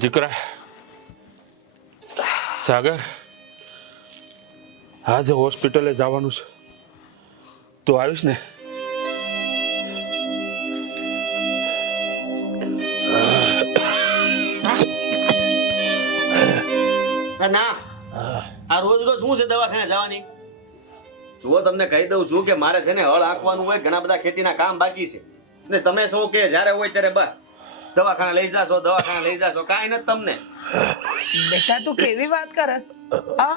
દીકરા સાગર આજે હોસ્પિટલે જવાનું છે. તું આવીશ ના, ના આ રોજ રોજ શું છે દવાખાને જવાની? જુઓ તમને કહી દઉં છું કે મારે છે ને હળ આંકવાનું હોય ઘણા બધા ખેતીના કામ બાકી છે. ને તમે શું કે જ્યારે હોય ત્યારે બસ. દવાખાને લઈ જાશો દવાખાને લઈ જાશો કાંઈ ન તમને. બેટા તું કેવી વાત કરસ? આ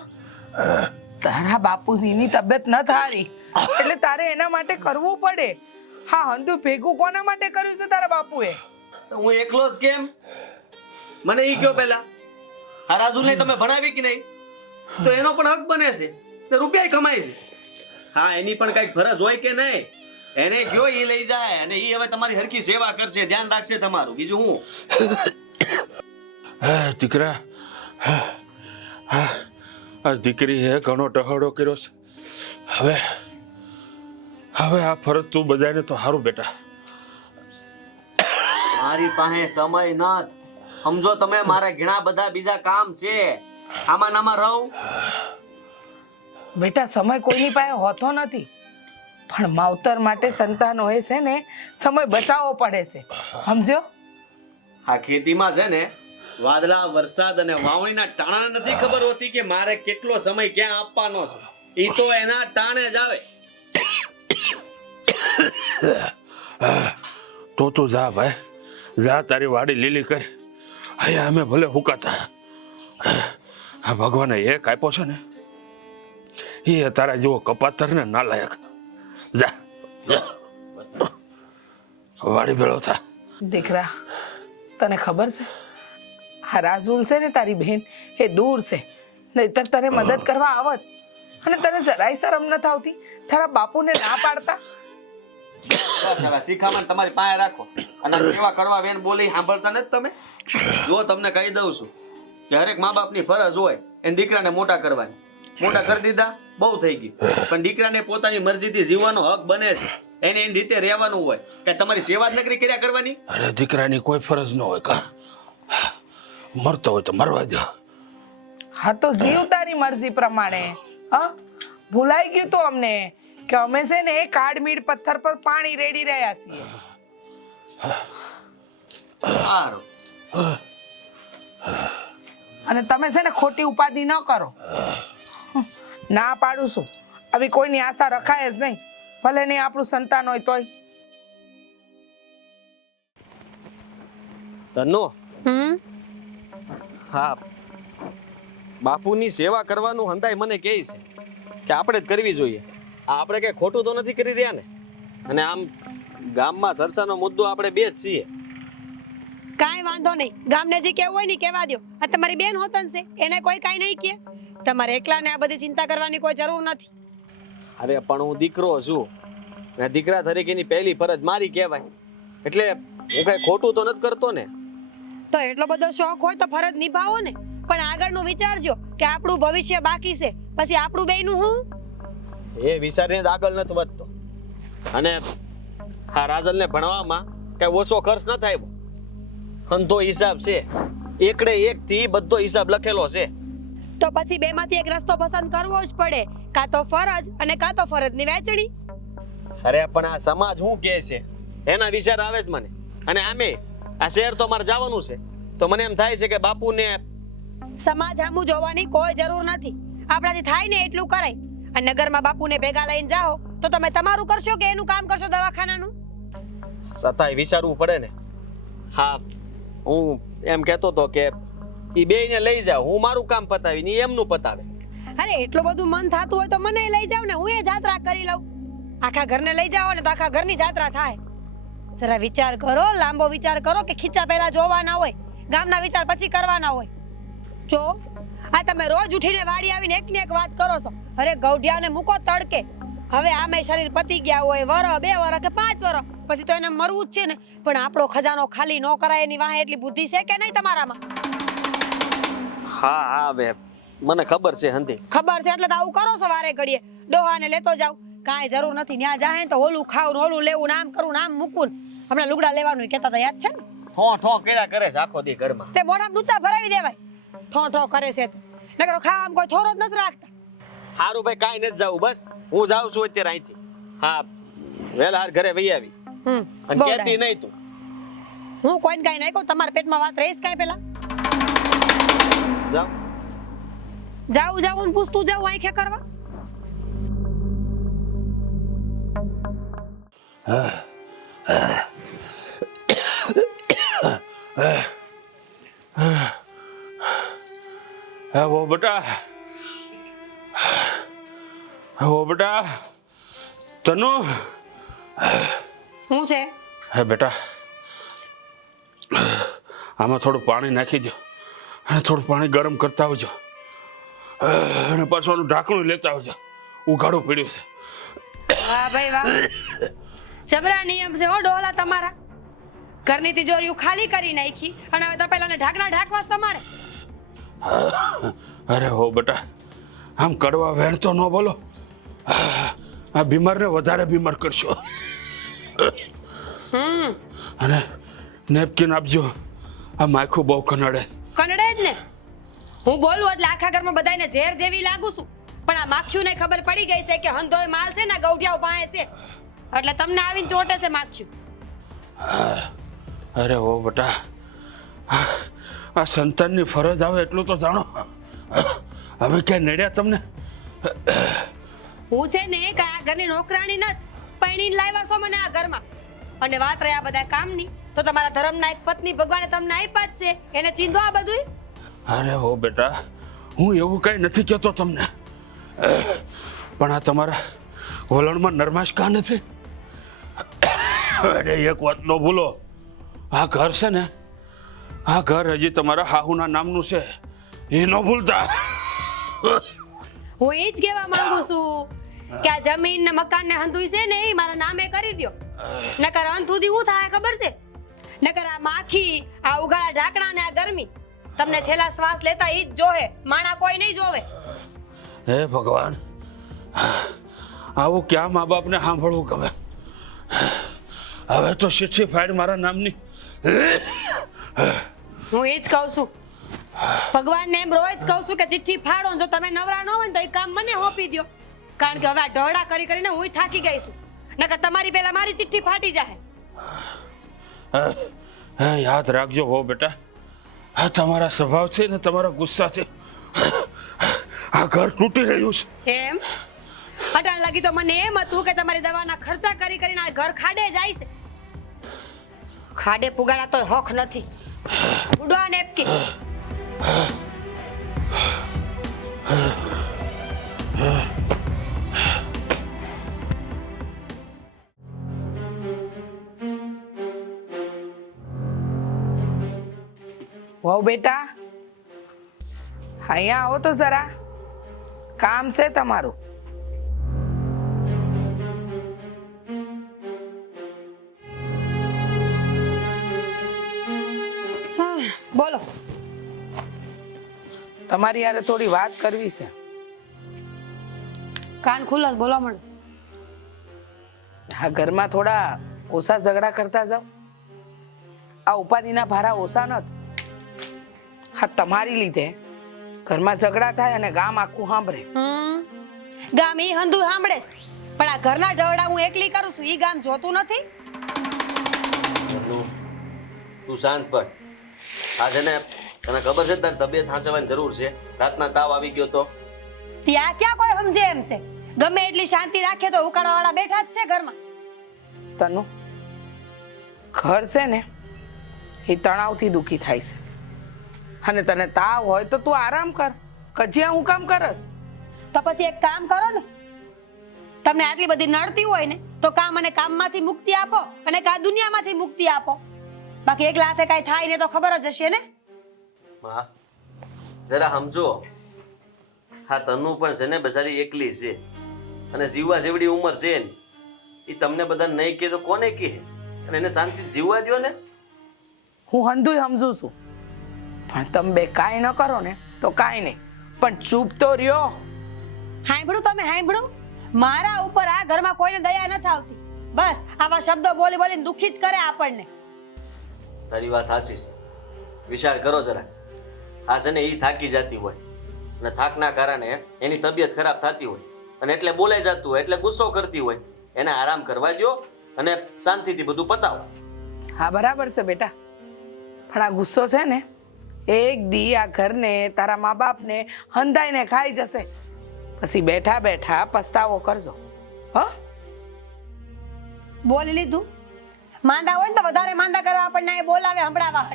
તારા બાપુજીની તબિયત ન થારી એટલે તારે એના માટે કરવું પડે. હા હંધુ ભેગું કોના માટે કર્યું છે તારા બાપુએ? હું એકલો જ કેમ? મને ઈ કયો પહેલા. આ રાજુને તમે ભણાવી કે નહીં? તો એનો પણ હક બને છે. ને રૂપિયા કમાય છે. હા એની પણ કંઈક ફરજ હોય કે નહીં? એને ગયો એ લઈ જાય અને એ હવે તમારી હરકી સેવા કરશે ધ્યાન રાખશે તમારું. બીજું હું? હા દીકરા હા હા આ દીકરીએ ઘણો ટહડો કર્યો છે. હવે હવે આ ફરજ તું બજાય ને તો સારું બેટા. મારી પાસે સમય ન સમજો તમે મારા ઘણા બધા બીજા કામ છે. આમાં નામાં રહું. બેટા સમય કોઈની પાસે હોતો નથી. પણ માવતર માટે સંતાન હોય છે ને સમય બચાવવો પડે છે. સમજ્યો? આ ખેતીમાં છે ને વાદળા વરસાદ અને વાવણીના ટાણા નથી ખબર હોતી કે મારે કેટલો સમય ક્યાં આપવાનો છે. ઈ તો એના ટાણે જ આવે. તો તું જા ભાઈ જા તારી વાડી લીલી કર. અહીંયા અમે ભલે હુકાતા. આ ભગવાને એક આપ્યો છે ને એ તારા જેવો કપાતર ને નાલાયક. જા. જા. વાડી ભેળો થા. દીકરા તને ખબર છે? આ રાજુલ છે ને તારી બહેન એ દૂર છે. નહીતર તને મદદ કરવા આવત અને તને જરાય શરમ ન આવતી. તારા બાપુને ના પાડતા. બસ હવે શિખામણ તમારી પાસે રાખો. અને કેવા કડવા વેન બોલી સાંભળતા નથી તમે? જો તમને કહી દઉં છું કે હરેક મા બાપની ફરજ હોય એને દીકરાને મોટા કરવાની. મોટા કરી દીધા બહુ થઈ ગઈ પણ દીકરાને પોતાની મરજીથી જીવવાનો હક બને છે. એને એની રીતે રહેવાનું હોય. કે તમારી સેવા જ નકરી કર્યા કરવાની? અરે દીકરાની કોઈ ફરજ ન હોય કા? મરતો હોય તો મરવા દો. હા તો જીવતાની મરજી પ્રમાણે. હા? ભૂલાઈ ગયું તો અમને કે અમે છે ને એ કાળમીડ પથ્થર પર પાણી રેડી રહ્યા છીએ. સારું. અને તમે છે ને ખોટી ઉપાધિ ન કરો. ના પાડું છું. આવી કોઈની આશા રખાય જ નહીં. ભલે નહીં આપણું સંતાન હોય તોય. ધનો હમ? હા. બાપુની સેવા કરવાનું હંતાય મને કહે છે કે આપણે જ કરવી જોઈએ. આ આપણે કઈ ખોટું તો નથી કરી રહ્યા ને? અને આમ ગામમાં ચર્ચાનો મુદ્દો આપણે બે જ છીએ. કાંઈ વાંધો નહીં. ગામને જે કેવું હોય ને કેવા કહેવા દ્યો. આ તમારી બેન હોતન છે. એને કોઈ કાંઈ નહીં કહે. તમારે એકલાને આ બધી ચિંતા કરવાની કોઈ જરૂર નથી. અરે પણ હું દીકરો છું. ને દીકરા તરીકેની પહેલી ફરજ મારી કહેવાય. એટલે હું કઈ ખોટું તો નથી કરતો ને? તો એટલો બધો શોખ હોય તો ફરજ નિભાવો ને. પણ આગળનું વિચારજો કે આપણું ભવિષ્ય બાકી છે. પછી આપણું બેયનું હું? એ વિચારીને આગળ નથી વધતો. અને આ રાજલને ભણવામાં કઈ ઓછો ખર્ચ ન થાય અંધો હિસાબ છે. એકડે એક થી બધો હિસાબ લખેલો છે. તો પછી બેમાંથી એક રસ્તો પસંદ કરવો જ પડે. કાં તો ફરજ અને કાં તો ફરજની વહેંચણી. અરે પણ આ સમાજ શું કહે છે? એના વિચાર આવે જ મને. અને આમે આ શહેર તો મારે જવાનું છે. તો મને એમ થાય છે કે બાપુને સમાજ સામું જોવાની કોઈ જરૂર નથી. આપણાથી થાય ને એટલું કરાય. અને નગરમાં બાપુને ભેગા લઈને જાઓ તો તમે તમારું કરશો કે એનું કામ કરશો દવાખાનાનું? સતાય વિચારવું પડે ને. હા હું એમ કહેતો હતો કે એ બેયને લઈ જાવ હું મારું કામ પતાવી ને એમનું પતાવે. અરે, એટલું બધું મન થતું હોય તો મને લઈ જાવ ને, હું એ જાત્રા કરી લઉં. આખા ઘરને લઈ જાઓ ને તો આખા ઘરની જાત્રા થાય. જરા વિચાર કરો, લાંબો વિચાર કરો કે ખીચા પહેલા જોવાના હોય, ગામના વિચાર પછી કરવાના હોય. જો, આ તમે રોજ ઉઠીને વાડી આવીને એક ને એક વાત કરો છો. અરે, ગૌઢિયાને મૂકો તડકે. હવે આમે શરીર પતી ગયા હોય, વર, બે વર કે પાંચ વર. પછી તો એને મરવું જ છે ને. પણ આપણો ખજાનો ખાલી ન કરાય એની વાહે એટલી બુદ્ધિ છે કે નહીં તમારામાં? હા હા બે. મને ખબર છે હંધી. ખબર છે એટલે તો આવું કરો છો વારે ઘડીએ. ડોહાને લેતો જાવ. કાંઈ જરૂર નથી. ત્યાં જાય તો ઓલું ખાવું ઓલું લેવું નામ આમ નામ આમ મૂકવું હમણાં લુગડા લેવાનું કહેતા હતા યાદ છે ને? ઠો ઠો કેડા કરે છે આખો દી ઘરમાં. તે મોઢા ડૂચા ભરાવી દેવાય. ઠો ઠો કરે છે. નકર ખાવામાં કોઈ થોરો જ નથી રાખતા. હારું ભાઈ કાંઈ નથી જાવું બસ. હું જાઉં છું અત્યારે અહીંથી. હા વેલા હાર ઘરે વહી આવી. હમ અને. કહેતી નહીં તું. હું કોઈને કાંઈ નહીં કહું તમારા પેટમાં વાત રહીશ કાંઈ પેલા જાઉં જાવ જાવું ને પૂછતું જાવું આંખે કરવા? હે વો બેટા. હે વો બેટા. તનુ. શું છે? હે બેટા. આમાં થોડું પાણી નાખી દો અને થોડું પાણી ગરમ કરતા આવજો. અને પાછું ઢાંકણું લેતા આવજો. ઉઘાડું પીડ્યું છે. વાહ ભાઈ વાહ. જબરા નિયમ છે હો ડોલા તમારા. ઘરની તિજોરીઓ ખાલી કરી નાખી અને હવે તપેલાને ઢાંકણા ઢાંકવા તમારે. અરે હો બેટા આમ કડવા વેણ તો ન બોલો. આ બીમારને વધારે બીમાર કરશો. અને નેપકિન આપજો. આ માખું બહુ કનડે કનડે જ ને. હું બોલું એટલે આખા ઘરમાં બધાને ઝેર જેવી લાગુ છું. પણ આ માખ્યું ને ખબર પડી ગઈ છે કે હંધોય માલ છે ને ગૌઢિયા પાસે છે. એટલે તમને આવીને ચોટે છે માખ્યું અરે ઓ બટા. આ સંતાનની ફરજ આવે એટલું તો જાણો. હવે ક્યાં નડ્યા તમને? હું છે ને કે આ ઘરની નોકરાણી નથ. પૈણીને લાવ્યા છો મને આ ઘરમાં. અને વાત રહ્યા આ બધા કામની. તો તમારા ધર્મના એક પત્ની ભગવાને તમને આપ્યા જ છે. એને ચીંધો આ બધું અરે હો બેટા હું એવું કઈ નથી કહેતો તમને. પણ આ તમારા વલણમાં નરમાશ કા નથી? અરે એક વાત ન ભૂલો. આ ઘર છે ને આ ઘર હજી તમારા હાહુના નામનું છે. એ ન ભૂલતા. હું એ જ કહેવા માંગુ છું કે આ જમીન ને મકાન ને હંધુય છે ને એ મારા નામે કરી દ્યો. નકર અંત સુધી હું થાય ખબર છે? નકર આ માખી આ ઉઘાડા ઢાંકણા ને આ ગરમી. તમને છેલ્લા શ્વાસ લેતા ઈ જ જોહે માણા કોઈ નહીં જોવે. હે ભગવાન આવું ક્યાં મા બાપને સાંભળવું ગમે? હવે તો શીઠી ફાઈડ મારા નામની. હું એ જ કહું છું. ભગવાનને એમ રોજ કહું છું કે ચિઠ્ઠી ફાડો જો તમે નવરા ન હોય તો એ કામ મને હોપી દ્યો. કારણ કે હવે આ ઢોળા કરી કરીને હું થાકી ગઈ છું. નકર તમારી પહેલા મારી ચિઠ્ઠી ફાટી જાય યાદ રાખજો હો બેટા. આ તમારા સ્વભાવથી ને તમારા ગુસ્સાથી આ ઘર તૂટી રહ્યું છે. એમ અટાણ લાગી તો મને એમ હતું કે તમારી દવાના ખર્ચા કરી કરીને આ ઘર ખાડે જાય છે. ખાડે પુગાડા તો હક નથી. ઉડવા નેપકી વહુ બેટા. અહીંયા આવો તો જરા. કામ છે તમારું. હા, બોલો. તમારી યારે થોડી વાત કરવી છે. કાન ખુલ્લા બોલવા મળે હા ઘરમાં થોડા ઓછા ઝઘડા કરતા જાઓ. આ ઉપાધિના ભારા ઓછા નત. હા તમારી લીધે. ઘરમાં ઝઘડા થાય અને ગામ આખું સાંભળે. હમ. ગામ ઈ હંધુ સાંભળે પણ આ ઘરના ઢવડા હું એકલી કરું છું ઈ ગામ જોતું નથી? તું શાંત પડ. આજે ને તને ખબર છે તારી તબિયત સાચવવાની જરૂર છે. રાતના તાવ આવી ગયો તો? ત્યાં ક્યાં કોઈ સમજે એમ છે? ગમે એટલી શાંતિ રાખે તો ઉકાળાવાળા બેઠા જ છે ઘરમાં. તનુ ઘર છે ને એ તણાવથી દુખી થાય છે. અને તને તાવ હોય તો તું આરામ કર કજિયા હું કામ કરસ. તો પછી એક કામ કરો ને. તમને આટલી બધી નડતી હોય ને તો કામ અને કામમાંથી મુક્તિ આપો અને કા દુનિયામાંથી મુક્તિ આપો. બાકી એકલા હાથે કાંઈ થાય ને તો ખબર જ હશે ને. માં જરા સમજો. હા તનુ પણ છે ને બસારી એકલી છે. અને જીવવા જેવડી ઉંમર છે ને એ તમને બધા નહીં કહે તો કોને કહે? અને એને શાંતિ જીવવા દ્યો ને. હું હંધુય સમજુ છું. પણ તમે બે કાંઈ ન કરો ને તો કાંઈ નહીં. પણ ચૂપ તો રહ્યો. હાંભળું તમે હાંભળું? મારા ઉપર આ ઘરમાં કોઈને દયા નથી આવતી બસ આવા શબ્દો બોલી બોલીને દુખી જ કરે આપણને. તારી વાત સાચી છે. વિચાર કરો જરા. આ છે ને એ થાકી જતી હોય. અને થાકના કારણે એની તબિયત ખરાબ થતી હોય. અને એટલે બોલાઈ જતું હોય એટલે ગુસ્સો કરતી હોય. એને આરામ કરવા દ્યો અને શાંતિથી બધું પતાવો. હા બરાબર છે બેટા. પણ આ ગુસ્સો છે ને એક દી આ ઘરને તારા મા બાપને હંધાઈને ખાઈ જશે. પછી બેઠા બેઠા પસ્તાવો કરજો. હ? બોલી લીધું? માંદા હોય ને તો વધારે માંદા કરવા આપણને એ બોલાવે હંભળાવા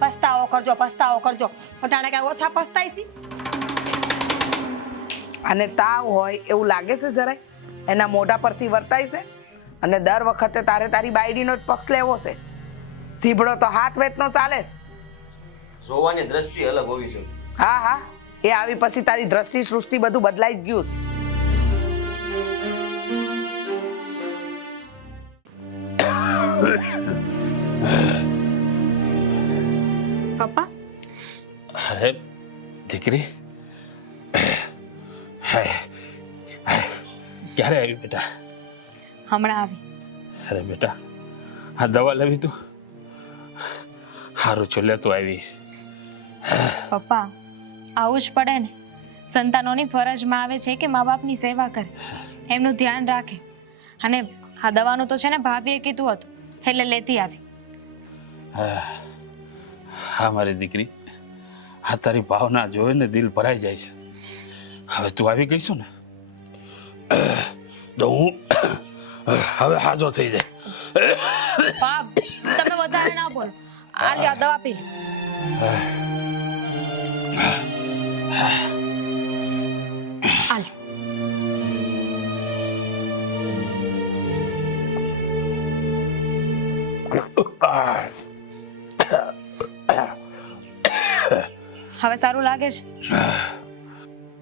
પસ્તાવો કરજો પસ્તાવો કરજો. અટાણે કઈ ઓછા પસ્તાઈશી અને તાવ હોય એવું લાગે છે જરાય? એના મોઢા પરથી વર્તાય છે? અને દર વખતે તારે તારી બાયડીનો જ પક્ષ લેવો છે. સીભડો તો હાથ વેતનો ચાલે છે. જોવાની દ્રષ્ટિ અલગ હોવી જોઈએ. હા હા. એ આવી પછી તારી દ્રષ્ટિ સૃષ્ટિ બધું બદલાઈ જ ગયું છે. પપ્પા? અરે દીકરી. ક્યારે આવી બેટા? હમણાં આવી. અરે બેટા આ દવા લેવી તું? સારું લે તું આવી. પપ્પા આવું જ પડે ને. સંતાનોની ફરજમાં આવે છે કે મા બાપની સેવા કરે. એમનું ધ્યાન રાખે. અને આ દવાનું તો છે ને ભાભીએ કીધું હતું. એટલે લેતી આવી. હા મારી દીકરી. આ તારી ભાવના જોઈને દિલ ભરાઈ જાય છે. હવે તું આવી ગઈ છું ને તો હું હવે હાજો થઈ જાય. બાપ તમે વધારે ના બોલો. આ લ્યો દવા પી લો. હવે સારું લાગે છે?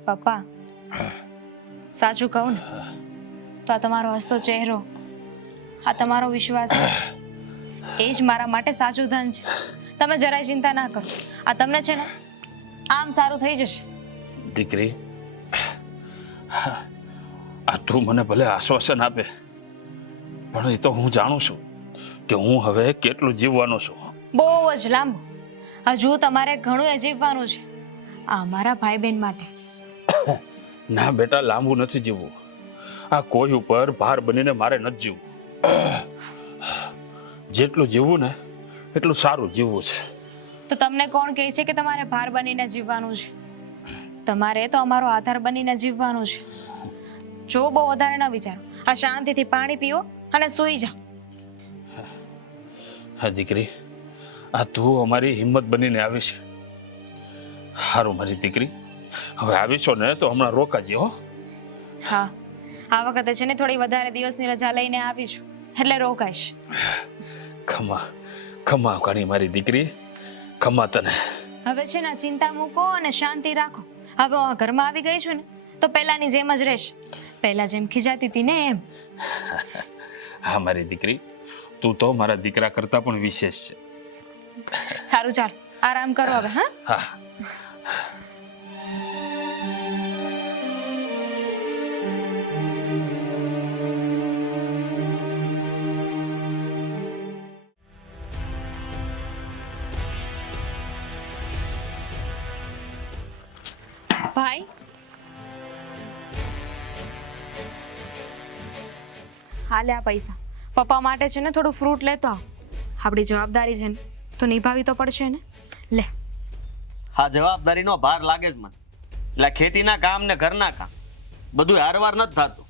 પપ્પા, સાચું કહું ને, તો આ તમારો હસતો ચહેરો, આ તમારો વિશ્વાસ, એ જ મારા માટે સાચું ધન છે. તમે જરાય ચિંતા ના કરો. આ તમને છે ને આમ સારું થઈ જશે. દીકરી આ તું મને ભલે આશ્વાસન આપે પણ એ તો હું જાણું છું કે હું હવે કેટલું જીવવાનો છું. બહુ જ લાંબુ. હજુ તમારે ઘણું એ જીવવાનું છે. આ અમારા ભાઈ બહેન માટે. ના બેટા લાંબુ નથી જીવવું. આ કોઈ ઉપર ભાર બનીને મારે નથી જીવવું. જેટલું જીવવું ને એટલું સારું જીવવું છે. તો તમને કોણ કહે છે કે તમારે ભાર બનીને જીવવાનું છે? તમારે તો અમારો આધાર બનીને જીવવાનું છે. જો બહુ વધારે ન વિચારો. આ શાંતિથી પાણી પીઓ અને સૂઈ જાઓ. હા દીકરી. આ તું અમારી હિંમત બનીને આવી છે સારું મારી દીકરી. હવે આવી છો ને તો હમણાં રોકાજી હો. હા. આ વખતે છે ને થોડી વધારે દિવસની રજા લઈને આવીશું. એટલે રોકાઈશ. ખમા ખમા કાણી મારી દીકરી. ખમા તને હવે છે ને ચિંતા મૂકો અને શાંતિ રાખો. હવે હું આ ઘરમાં આવી ગઈ છું ને તો પહેલાની જેમ જ રહેશ. પહેલા જેમ ખીજાતી હતી ને એમ. હા મારી દીકરી તું તો મારા દીકરા કરતાં પણ વિશેષ છે. સારું ચાલ. આરામ કરો હવે હા? હા. ભાઈ? હાલે આ પૈસા. પપ્પા માટે છે ને થોડું ફ્રૂટ લેતો આવ. આપણી જવાબદારી છે ને તો નિભાવી તો પડશે ને. લે. હા જવાબદારીનો ભાર લાગે જ મને. એટલે ખેતીના કામ ને ઘરના કામ. બધું હારવાર નથી થતું.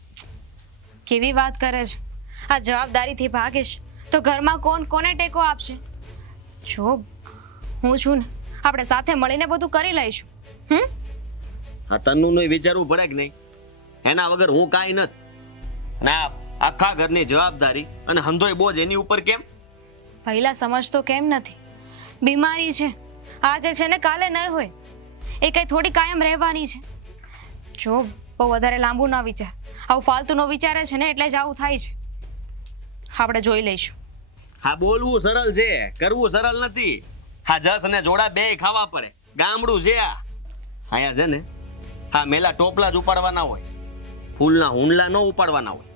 કેવી વાત કરે છે. આ જવાબદારીથી ભાગીશ તો ઘરમાં કોણ કોને ટેકો આપશે? જો હું છું ને આપણે સાથે મળીને બધું કરી લઈશું. હમ? આ તન્નું વિચારવું પડે કે નહીં. એના વગર હું કાંઈ નથી. ના આખા ઘરની જવાબદારી અને હંધોય બોજ એની ઉપર કેમ? પહેલા સમજતો કેમ નથી? બીમારી છે. આજે છે ને કાલે નહીં હોય. એ કઈ થોડી કાયમ રહેવાની છે. જો બહુ વધારે લાંબુ ના વિચાર. આવું ફાલતુનો વિચારે છે ને એટલે જ આવું થાય છે. આપણે જોઈ લઈશું. હા બોલવું સરળ છે. કરવું સરળ નથી. હા જસ અને જોડા બે ખાવા પડે. ગામડું છે આ. અહીંયા છે ને હા મેલા ટોપલા જ ઉપાડવાના હોય. ફૂલના હુંડલા ન ઉપાડવાના હોય.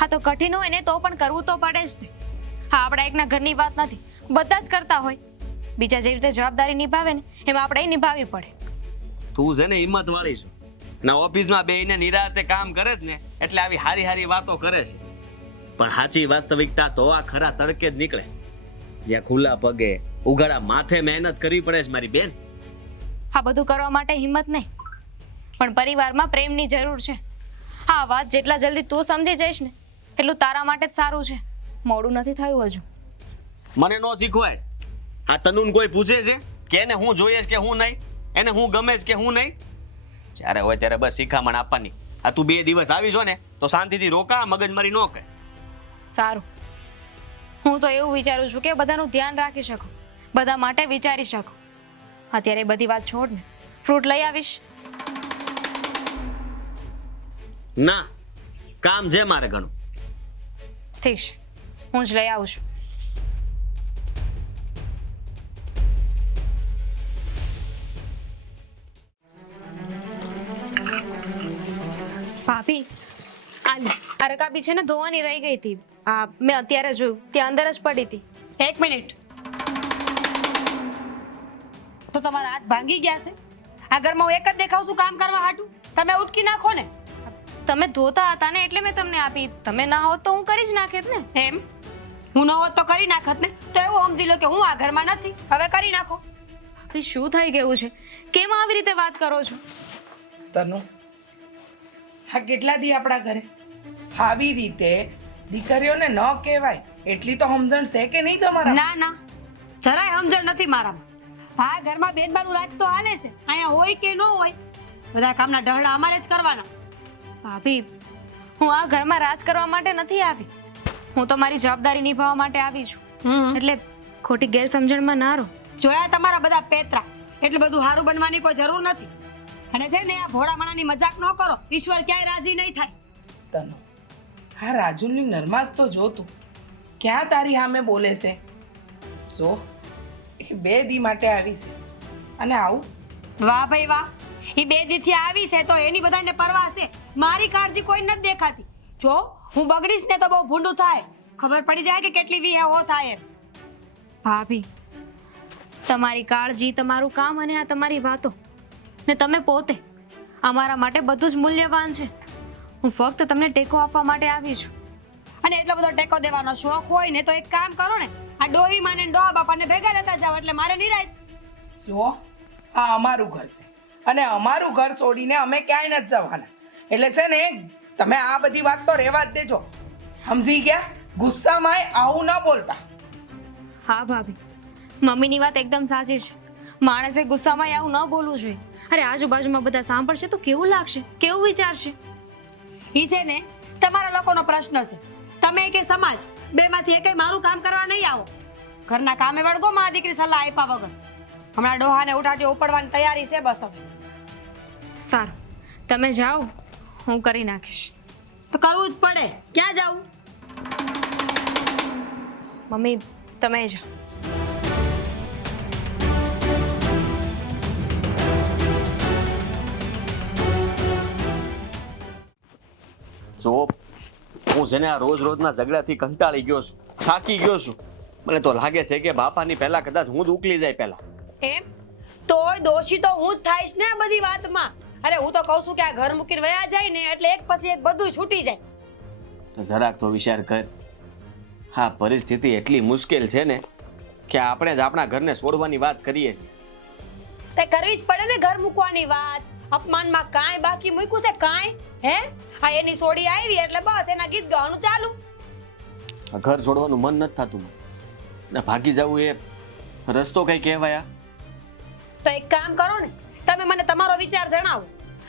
હા તો કઠિન હોય ને તો પણ કરવું તો પડે જ ને. હા આપણા એકના ઘરની વાત નથી. બધા જ કરતા હોય. બીજા જેવી રીતે જવાબદારી નિભાવે ને એમ આપણે નિભાવવી પડે. તું છે ને હિંમત વાળી છું. ના ઓફિસમાં બેહીને નિરાતે કામ કરે જ ને એટલે આવી હારી હારી વાતો કરે છે. પણ સાચી વાસ્તવિકતા તો આ ખરા તડકે જ નીકળે. જ્યાં ખુલ્લા પગે ઉઘાડા માથે મહેનત કરવી પડે છે મારી બેન. આ બધું કરવા માટે હિંમત નહીં. પણ પરિવારમાં પ્રેમની જરૂર છે. હા વાત જેટલા જલ્દી તું સમજી જઈશ ને એટલું તારા માટે જ સારું છે. મોડું નથી થયું હજુ. મને નો શીખવાય. આ તનુન કોઈ પૂછે છે કે એને હું જોઈએ કે હું નહીં? એને હું ગમે છે કે હું નહીં? જ્યારે હોય ત્યારે બસ શિખામણ આપવાની. આ તું બે દિવસ આવી છો ને તો શાંતિથી રોકા મગજમારી ન કહે સારું. હું તો એવું વિચારું છું કે બધાનું ધ્યાન રાખી શકું. બધા માટે વિચારી શકું. અત્યારે બધી વાત છોડ ને. ફ્રૂટ લઈ આવીશ. ના કામ છે મારે ઘણું. ઠીક છે. હું જ લઈ આવું છું. ભાભી આ આ રકાબી છે ને ધોવાની રહી ગઈ હતી. આ મેં અત્યારે જોયું ત્યાં અંદર જ પડી હતી. એક મિનિટ. તો તમારા હાથ ભાંગી ગયા છે? આ ઘરમાં હું એક જ દેખાવ છું કામ કરવા હાટું? તમે ઉટકી નાખો ને. તમે ધોતા હતા ને એટલે મેં તમને આપી. તમે ના હોત તો હું કરી જ નાખેત ને. એમ? હું ન હોત તો કરી નાખત ને? તો એવું સમજી લો કે હું આ ઘરમાં નથી. હવે કરી નાખો. ભાભી શું થઈ ગયું છે? કેમ આવી રીતે વાત કરો છો? તનુ હા કેટલા દી આપણા ઘરે? આવી રીતે દીકરીઓને ન કહેવાય. એટલી તો સમજણ છે કે નહીં તમારા ના ના. જરાય સમજણ નથી મારામાં. હા ઘરમાં બેનબાનું રાજ તો હાલે છે. અહીંયા હોય કે ન હોય બધા કામના ઢહડા અમારે જ કરવાના. ભાભી હું આ ઘરમાં રાજ કરવા માટે નથી આવી. હું તો મારી જવાબદારી નિભાવવા માટે આવી છું. એટલે ખોટી ગેરસમજણમાં ના રહો. જોયા તમારા બધા પેતરા. એટલે બધું સારું બનવાની કોઈ જરૂર નથી. અને છે ને આ ભોળા માણાની મજાક ન કરો. ઈશ્વર ક્યાંય રાજી નહીં થાય. તનો હા રાજુની નરમાસ તો જોતું ક્યાં તારી સામે બોલે છે? જો એ બે દી માટે આવી છે. અને આવું? વાહ ભાઈ વાહ. એ બે દીથી આવી છે તો એની બધાને પરવા છે મારી કાળજી કોઈ નથી દેખાતી. જો હું બગડીશ ને તો બહુ ભૂંડું થાય. ખબર પડી જાય કે કેટલી વી હો થાય એમ. ભાભી તમારી કાળજી તમારું કામ અને આ તમારી વાતો. ને તમે પોતે. અમારા માટે બધું જ મૂલ્યવાન છે. હું ફક્ત તમને ટેકો આપવા માટે આવી છું. અને એટલો બધો ટેકો દેવાનો શોખ હોય ને તો એક કામ કરો ને. આ ડોહી માને ડોહા બાપાને ભેગા લેતા જાવ એટલે મારે નિરાય. જો આ અમારું ઘર છે. અને અમારું ઘર છોડીને અમે ક્યાંય નથી જવાના. એટલે છે ને તમે આ બધી વાત તો રહેવા જ દેજો. સમજી ગયા? ગુસ્સામાં આવું ન બોલતા. હા ભાભી મમ્મીની વાત એકદમ સાચી છે. માણસે ગુસ્સામાં આવું ન બોલવું જોઈએ. અરે આજુબાજુમાં બધા સાંભળશે તો કેવું લાગશે? કેવું વિચારશે? ઈ છે ને તમારા લોકોનો પ્રશ્ન છે. તમે કે સમાજ બેમાંથી એકે મારું કામ કરવા નહીં આવો. ઘરના કામે વળગો માં દીકરી સલાહ આપ્યા વગર. હમણાં ડોહાને ઉઠાટી ઉપડવાની તૈયારી છે બસ હવે. સારું. તમે જાઓ હું કરી નાખીશ. તો કરવું જ પડે. ક્યાં જાવું મમ્મી તમે જાઓ જો હું જેને આ રોજ રોજના ઝઘડાથી કંટાળી ગયો છું થાકી ગયો છું મને તો લાગે છે કે બાપાની પહેલા કદાચ હું જ ઉકલી જાય પહેલા. એમ? તોય દોષી તો હું જ થાઈશ ને આ બધી વાતમાં. અરે હું તો કહું છું કે આ ઘર મૂકીને વયા જાય ને એટલે એક પછી એક બધું છૂટી જાય. તો જરાક તો વિચાર કર. હા પરિસ્થિતિ એટલી મુશ્કેલ છે ને કે આપણે જ આપણા ઘરને છોડવાની વાત કરીએ છીએ. તે કરવી જ પડે ને ઘર મૂકવાની વાત. અપમાનમાં કાંઈ બાકી મૂક્યું છે? કાંઈ? હે? આ એની સોડી આવી એટલે બસ એના ગીત ગાવાનું ચાલુ. ઘર છોડવાનું મન નથી થતું ને ભાગી જવું એ રસ્તો કઈ કહેવાય આ? તો એક કામ કરો ને તમે મને તમારો વિચાર જણાવો.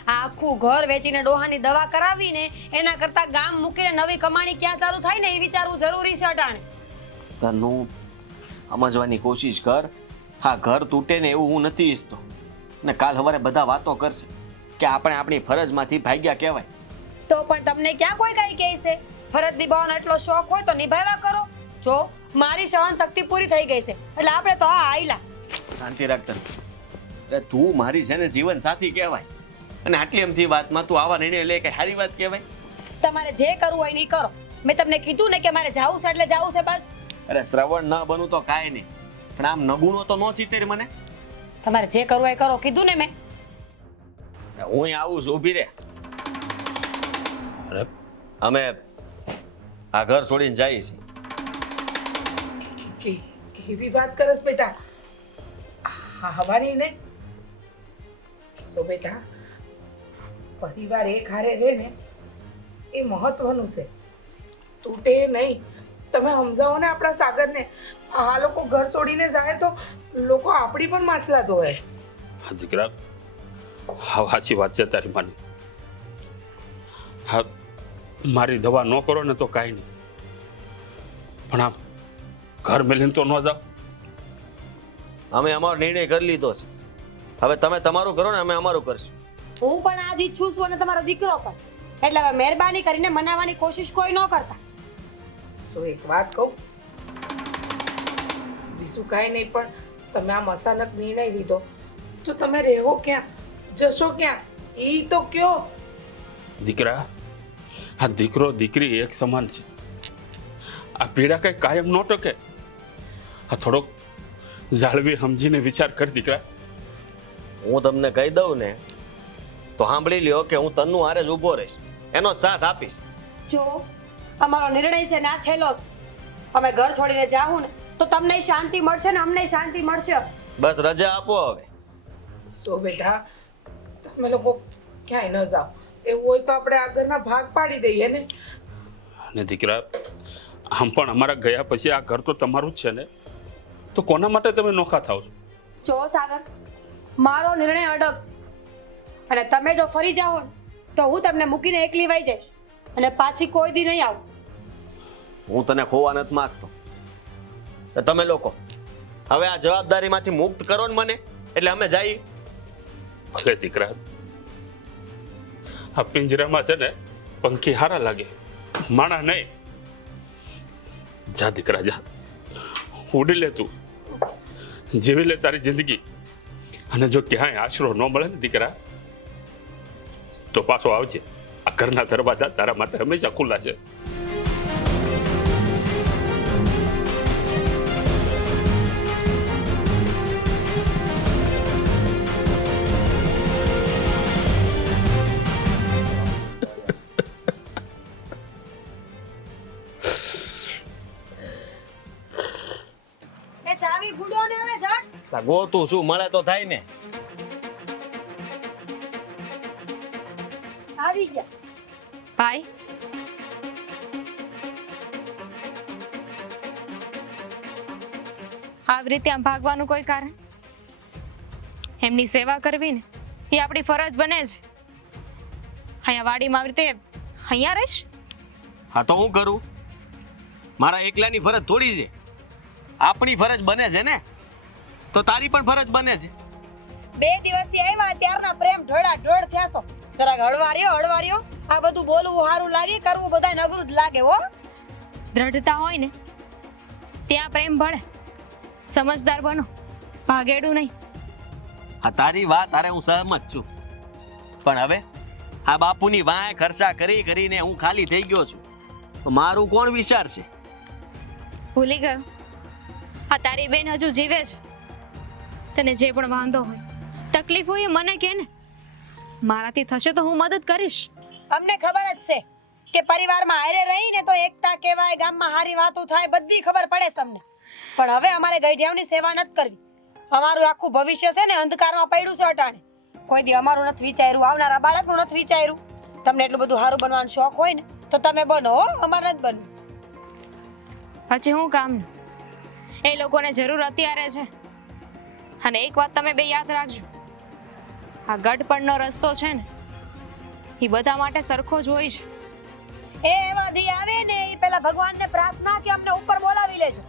આ આખું ઘર વેચીને ડોહાની દવા કરાવીને એના કરતા ગામ મૂકીને નવી કમાણી ક્યાં ચાલુ થાય ને એ વિચારવું જરૂરી છે અટાણે. ઘરનું સમજવાની કોશિશ કર. હા ઘર તૂટે ને એવું હું નથી ઈચ્છતો. ને કાલ સવારે બધા વાતો કરશે કે આપણે આપણી ફરજમાંથી ભાગ્યા કહેવાય. તો પણ તમને ક્યાં કોઈ કઈ કહે છે? ફરજ નિભાવવાનો એટલો શોખ હોય તો નિભાવ્યા કરો. જો મારી સહન શક્તિ પૂરી થઈ ગઈ છે. એટલે આપણે તો આ આયલા. શાંતિ અરે તું મારી છે ને જીવન સાથી કહેવાય. અને આટલી એમથી વાતમાં તું આવા નિર્ણય લે કે સારી વાત કહેવાય? તમારે જે કરવું હોય એ કરો. મેં તમને કીધું ને કે મારે જાવું છે એટલે જાવું છે બસ. અરે શ્રવણ ન બનું તો કાંઈ નહીં. પણ આમ નગુણો તો ન ચીતેર મને. તમારે જે કરવું એ કરો કીધું ને મેં. હું આવું છું ઊભી રે. અરે અમે આ ઘર છોડીને જઈએ છીએ. કેવી વાત કરસ બેટા. હા હવાની ને સો બેટા પરિવાર એક હારે રહે ને એ મહત્વનું છે. તૂટે નહીં. તમે સમજાવો ને આપણા સાગરને. આ લોકો ઘર છોડીને જાય તો લોકો આપણી પણ માછલા ધોવે હા દીકરા. હા સાચી વાત છે તારી માની. હા મારી દવા ન કરો ને તો કાંઈ નહીં. પણ આ ઘર મેલીને તો ન જાઓ. અમે અમારો નિર્ણય કરી લીધો છે. હવે તમે તમારું કરો ને અમે અમારું કરશું. હું પણ આજ ઈચ્છું છું અને તમારો દીકરો પણ. એટલે હવે મહેરબાની કરીને મનાવવાની કોશિશ કોઈ ન કરતા. સો એક વાત કહું? બીજું કાંઈ નહીં પણ તમે આમ અચાનક નિર્ણય લીધો. તો તમે રહેવો ક્યાં? જશો ક્યાં? એ તો કયો? દીકરા આ દીકરો દીકરી એક સમાન છે. આ પીડા કઈ કાયમ ન ટકે. આ થોડોક જાળવી સમજીને વિચાર કર દીકરા. હું તમને કહી દઉં ને તો સાંભળી લ્યો કે હું તન્નુ હારે જ ઊભો રહીશ. એનો સાથ આપીશ. જો અમારો નિર્ણય છે ને આ છેલ્લો છે અમે ઘર છોડીને જાહું ને તો તમને શાંતિ મળશે ને અમને શાંતિ મળશે. બસ રજા આપો હવે. તો બેટા તમે લોકો ક્યાંય ન જાઓ. એવું હોય તો આપણે આગળના ભાગ પાડી દઈએ ને. અને દીકરા આમ પણ અમારા ગયા પછી આ ઘર તો તમારું જ છે ને? તો કોના માટે તમે નોખા થાવ છો? જો સાગર મારો નિર્ણય અડગ છે અને તમે જો ફરી જાઓ ને તો હું તમને મૂકીને એકલી વહી જઈશ. અને પાછી કોઈ દી નહીં આવું. હું તને ખોવા નથી માંગતો. તો તમે લોકો હવે આ જવાબદારીમાંથી મુક્ત કરો ને મને એટલે અમે જઈએ. ભલે દીકરા આ પિંજરામાં છે ને પંખી હારા લાગે માણા નહીં. જા દીકરા જા. ઉડી લે તું. જીવી લે તારી જિંદગી. અને જો ક્યાંય આશરો ન મળે ને દીકરા, તો પાછો આવજે. આ ઘરના દરવાજા તારા માટે હંમેશા ખુલ્લા છે. આ શું મળે તો થાય ને. આવી જા. ભાઈ આવી રીતે આમ ભાગવાનું કોઈ કારણ? એમની સેવા કરવી ને એ આપણી ફરજ બને છે અહીંયા વાડીમાં આવી રીતે અહીંયા રહીશ? હા તો હું કરું? મારા એકલાની ફરજ થોડી છે. આપણી ફરજ બને છે ને? તો તારી પણ ફરજ બને છે. બે દિવસથી આવ્યા ત્યારના પ્રેમ ઢોળા ઢોળ થયા છો. જરાક હળવાર્યો હળવાર્યો. આ બધું બોલવું સારું લાગે કરવું બધાય નગરું જ લાગે હો. દ્રઢતા હોય ને ત્યાં પ્રેમ ભળે. સમજદાર બનો ભાગેડું નહીં. હા તારી વાત અરે હું સહમત છું. પણ હવે આ બાપુની વાંય ખર્ચા કરી કરીને હું ખાલી થઈ ગયો છું. તો મારું કોણ વિચારશે? ભૂલી ગયો. આ તારી બેન હજુ જીવે છે. તને જે પણ વાંધો હોય. તકલીફ હોય એ મને કે ને. મારાથી થશે તો હું મદદ કરીશ. અમને ખબર જ છે કે પરિવારમાં હારે રહીને તો એકતા કહેવાય ગામમાં હારી વાતો થાય બધી ખબર પડે તમને પણ હવે અમારે ગઈઢિયાઓની સેવા નથી કરવી. અમારું આખું ભવિષ્ય છે ને અંધકારમાં પડ્યું છે અટાણે. કોઈ દી અમારું નથી વિચાર્યું આવનારા બાળકનું નથી વિચાર્યું. તમને એટલું બધું સારું બનવાનો શોખ હોય ને તો તમે બનો હો અમારે નથી બનવું. પછી હું કામ એ લોકોને જરૂર અત્યારે છે. અને એક વાત તમે બે યાદ રાખજો. આ ગઢપણનો રસ્તો છે ને એ બધા માટે સરખો જ હોય છે. એ એવા દી આવે ને એ પેલા ભગવાનને પ્રાર્થના કે અમને ઉપર બોલાવી લેજો.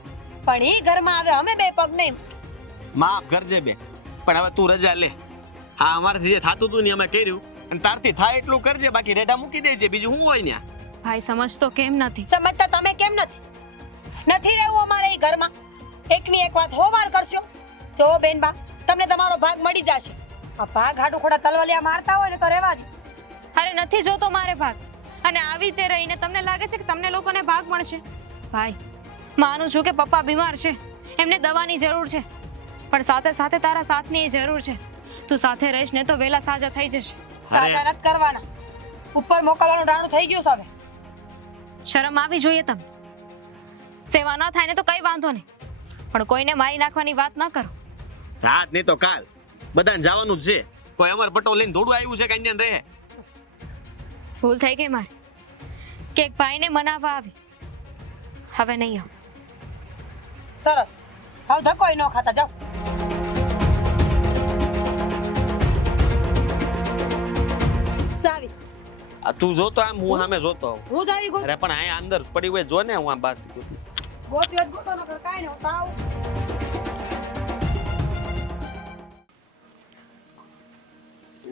પણ એ ઘરમાં આવે અમે બે પગ નહીં માફ કરજે બે પણ હવે તું રજા લે. હા અમારાથી જે થતું હતું ને અમે કર્યું. અને તારથી થાય એટલું કરજે બાકી રેડા મૂકી દેજે બીજું શું હોય ને ભાઈ સમજતો કેમ નથી? સમજતા તમે કેમ નથી? નથી રહેવું અમારે એ ઘરમાં. એકની એક વાત હોવાર કરશો. જો બેનબા તમને તમારો ભાગ મળી જશે. આ ભાગ હાડું ખોડા તલવલિયા મારતા હોય ને તો રહેવા દે. અરે નથી જોતો મારે ભાગ. અને આવી રીતે રહીને તમને લાગે છે કે તમને લોકોને ભાગ મળશે? ભાઈ માનું છું કે પપ્પા બીમાર છે. એમને દવાની જરૂર છે. પણ સાથે સાથે તારા સાથની એ જરૂર છે. તું સાથે રહીશ ને તો વહેલા સાજા થઈ જશે. સાજા નથી કરવાના. ઉપર મોકલવાનું ડાણું થઈ ગયું સાવે શરમ આવી જોઈએ તમને સેવા ન થાય ને તો કઈ વાંધો નહીં. પણ કોઈને મારી નાખવાની વાત ન કરો. રાત નહીં તો કાલ. બધાને જવાનું જ છે. કોઈ અમર પટો લઈને દોડું આવ્યું છે કે અહીંયા રહે? ભૂલ થઈ ગઈ મારે. કે ભાઈને મનાવવા આવી. હવે નહીં આવ. સરસ. હવે ધકોઈ ન ખાતા જાઓ. ચાવી આ તું જોતો આમ હું સામે જોતો હું જાવી ગો અરે પણ આયા અંદર પડી હોય જો ને હું આમ બાર ગોતી. ગોતી ગોતો ન કર કાઈ ન હું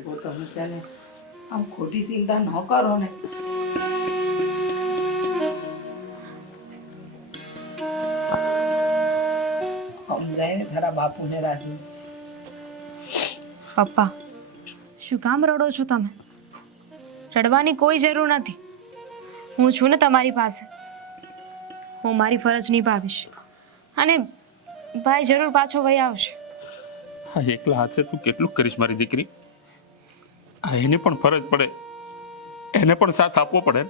તો તમે છે ને આમ ખોટી ચિંતા ન કરો ને. સમજાય ને તારા બાપુને રાજી. પપ્પા શું કામ રડો છો તમે? રડવાની કોઈ જરૂર નથી. હું છું ને તમારી પાસે. હું મારી ફરજ નિભાવીશ. અને ભાઈ જરૂર પાછો વહી આવશે. હા એકલા હાથે તું કેટલું કરીશ મારી દીકરી? આ એની પણ ફરજ પડે. એને પણ સાથ આપવો પડે.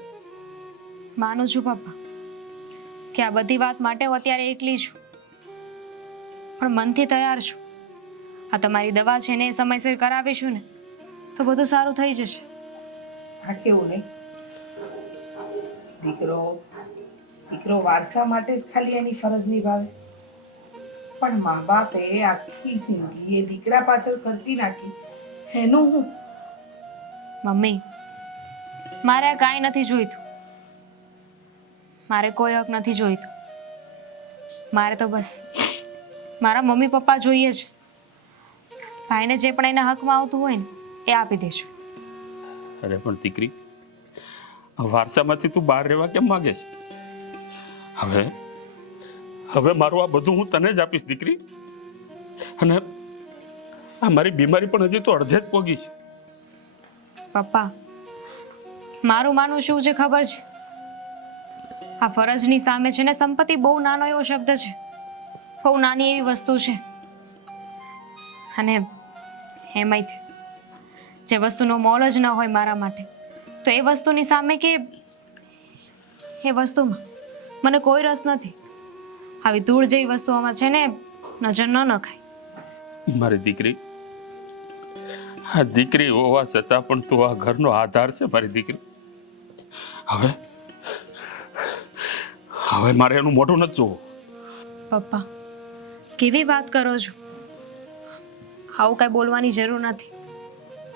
માનું છું પપ્પા કે આ બધી વાત માટે હું અત્યારે એકલી છું. પણ મનથી તૈયાર છું. આ તમારી દવા છે ને એ સમયસર કરાવીશું ને તો બધું સારું થઈ જશે. હા કેવું નહીં? દીકરો દીકરો વારસા માટે જ ખાલી એની ફરજ નિભાવે. પણ મા બાપે આખી જિંદગી એ દીકરા પાછળ ખર્ચી નાખી. એનું હું મમ્મી, મારે કાંઈ નથી જોઈતું. મારે કોઈ હક નથી જોઈતું. મારે તો બસ મારા મમ્મી પપ્પા જોઈએ છે ભાઈને જે પણ એના હકમાં આવતું હોય ને, એ આપી દેજો. અરે, પણ દીકરી વારસામાંથી તું બહાર રહેવા કેમ માંગે છે? હવે હવે મારું આ બધું હું તને જ આપીશ, દીકરી. અને આ મારી બીમારી પણ હજી તો અડધે જ પોગી છે. પપ્પા, મારું માનવું શું છે ખબર છે? આ ફરજની સામે છે ને સંપત્તિ બહુ નાનો એવો શબ્દ છે. બહુ નાની એવી વસ્તુ છે. અને એમાંય જે વસ્તુનો મોલ જ ન હોય મારા માટે, તો એ વસ્તુની સામે કે એ વસ્તુમાં? મને કોઈ રસ નથી. આવી ધૂળ જેવી વસ્તુઓમાં છે ને નજર ન નખાય. મારી દીકરી આ દીકરી હોવા છતાં પણ તું આ ઘરનો આધાર છે મારી દીકરી. હવે? હવે મારે એનું મોઢું નથી જોવું. પપ્પા કેવી વાત કરો છો? આવું કાંઈ બોલવાની જરૂર નથી.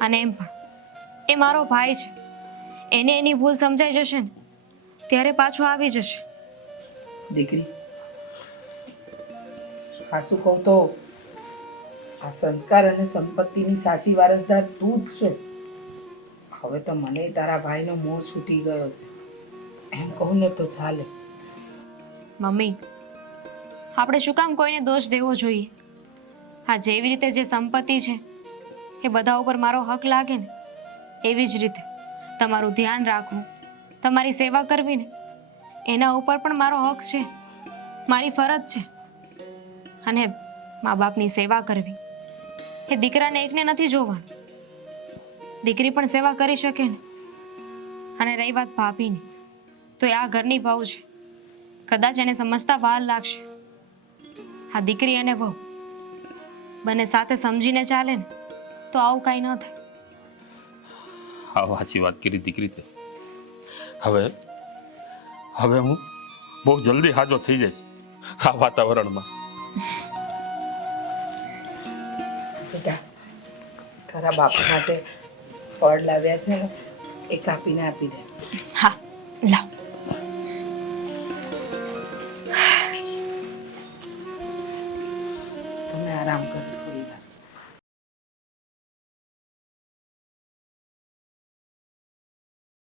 અને એમ પણ એ મારો ભાઈ છે. એને એની ભૂલ સમજાઈ જશે ને ત્યારે પાછો આવી જશે. દીકરી હાસુ કહું તો? આ સંસ્કાર અને સંપત્તિની સાચી વારસદાર તું જ છે. હવે તો મને તારા ભાઈનો મોર છૂટી ગયો છે. એમ કહું ને તો ચાલે. મમ્મી, આપણે શું કામ કોઈને દોષ દેવો જોઈએ? હા, જેવી રીતે જે સંપત્તિ છે, એ બધા ઉપર મારો હક લાગે ને, એવી જ રીતે તમારું ધ્યાન રાખવું, તમારી સેવા કરવી ને, એના ઉપર પણ મારો હક છે. મારી ફરજ છે. અને મા બાપની સેવા કરવી. એ દીકરાને એકને નથી જોવાનું દીકરી પણ સેવા કરી શકે ને. અને રહી વાત ભાભીની. તો એ આ ઘરની ભાવ છે. કદાચ એને સમજતા વાર લાગશે. હા દીકરી અને વહુ બંને સાથે સમજીને ચાલે ને, તો આવું કાંઈ ન થાય. હા, સાચી વાત કરી દીકરી તે. હવે હવે હું બહુ જલ્દી હાજર થઈ જઈશ આ વાતાવરણમાં. તારા બાપા માટે ફળ લાવ્યા છે ને એ કાપીને આપી દે. હા લાવ.